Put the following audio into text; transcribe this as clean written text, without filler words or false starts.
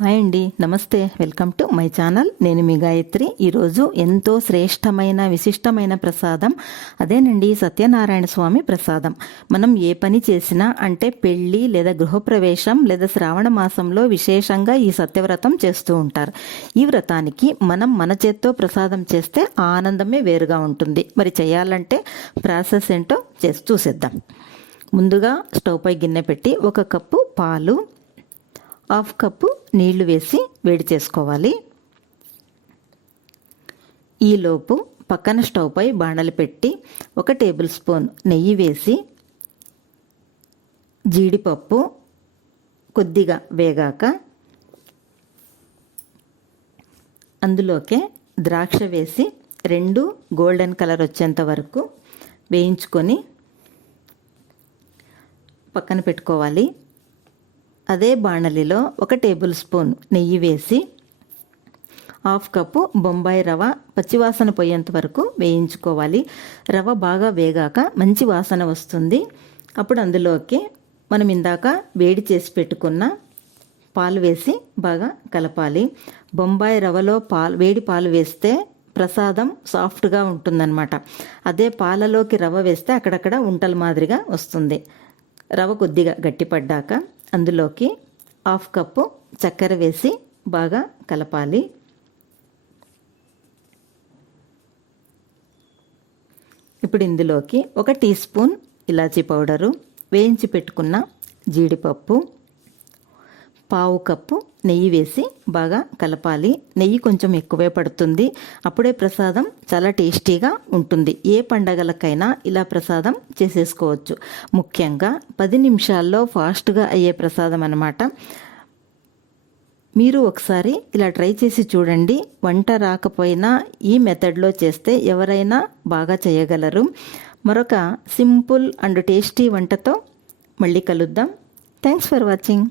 Hi అండి, నమస్తే. Welcome to my channel. నేను మీ గాయత్రి. ఈరోజు ఎంతో శ్రేష్టమైన విశిష్టమైన ప్రసాదం అదేనండి, సత్యనారాయణ స్వామి ప్రసాదం. మనం ఏ పని చేసినా అంటే పెళ్ళి లేదా గృహప్రవేశం లేదా శ్రావణ మాసంలో విశేషంగా ఈ సత్యవ్రతం చేస్తూ ఉంటారు. ఈ వ్రతానికి మనం మన చేత్తో ప్రసాదం చేస్తే ఆ ఆనందమే వేరుగా ఉంటుంది. మరి చేయాలంటే ప్రాసెస్ ఏంటో చేసి చూసేద్దాం. ముందుగా స్టవ్ పై గిన్నె పెట్టి 1 కప్పు పాలు, 1/2 కప్పు నీళ్లు వేసి వేడి చేసుకోవాలి. ఈలోపు పక్కన స్టవ్ పై బాణలి పెట్టి 1 టేబుల్ స్పూన్ నెయ్యి వేసి జీడిపప్పు కొద్దిగా వేగాక అందులోకే ద్రాక్ష వేసి 2 గోల్డెన్ కలర్ వచ్చేంత వరకు వేయించుకొని పక్కన పెట్టుకోవాలి. అదే బాణలిలో 1 టేబుల్ స్పూన్ నెయ్యి వేసి 1/2 కప్పు బొంబాయి రవ పచ్చివాసన పోయేంత వరకు వేయించుకోవాలి. రవ బాగా వేగాక మంచి వాసన వస్తుంది. అప్పుడు అందులోకి మనం ఇందాక వేడి చేసి పెట్టుకున్న పాలు వేసి బాగా కలపాలి. బొంబాయి రవలో వేడి పాలు వేస్తే ప్రసాదం సాఫ్ట్గా ఉంటుందన్నమాట. అదే పాలలోకి రవ వేస్తే అక్కడక్కడ ఉంటల మాదిరిగా వస్తుంది. రవ కొద్దిగా గట్టిపడ్డాక అందులోకి 1/2 కప్పు చక్కెర వేసి బాగా కలపాలి. ఇప్పుడు ఇందులోకి 1 టీ స్పూన్ ఇలాచీ పౌడరు, వేయించి పెట్టుకున్న జీడిపప్పు, 1/2 కప్పు నెయ్యి వేసి బాగా కలపాలి. నెయ్యి కొంచెం ఎక్కువే పడుతుంది. అప్పుడే ప్రసాదం చాలా టేస్టీగా ఉంటుంది. ఏ పండగలకైనా ఇలా ప్రసాదం చేసేసుకోవచ్చు. ముఖ్యంగా 10 నిమిషాల్లో ఫాస్ట్గా అయ్యే ప్రసాదం అన్నమాట. మీరు ఒకసారి ఇలా ట్రై చేసి చూడండి. వంట రాకపోయినా ఈ మెథడ్లో చేస్తే ఎవరైనా బాగా చేయగలరు. మరొక సింపుల్ అండ్ టేస్టీ వంటతో మళ్ళీ కలుద్దాం. Thanks for watching.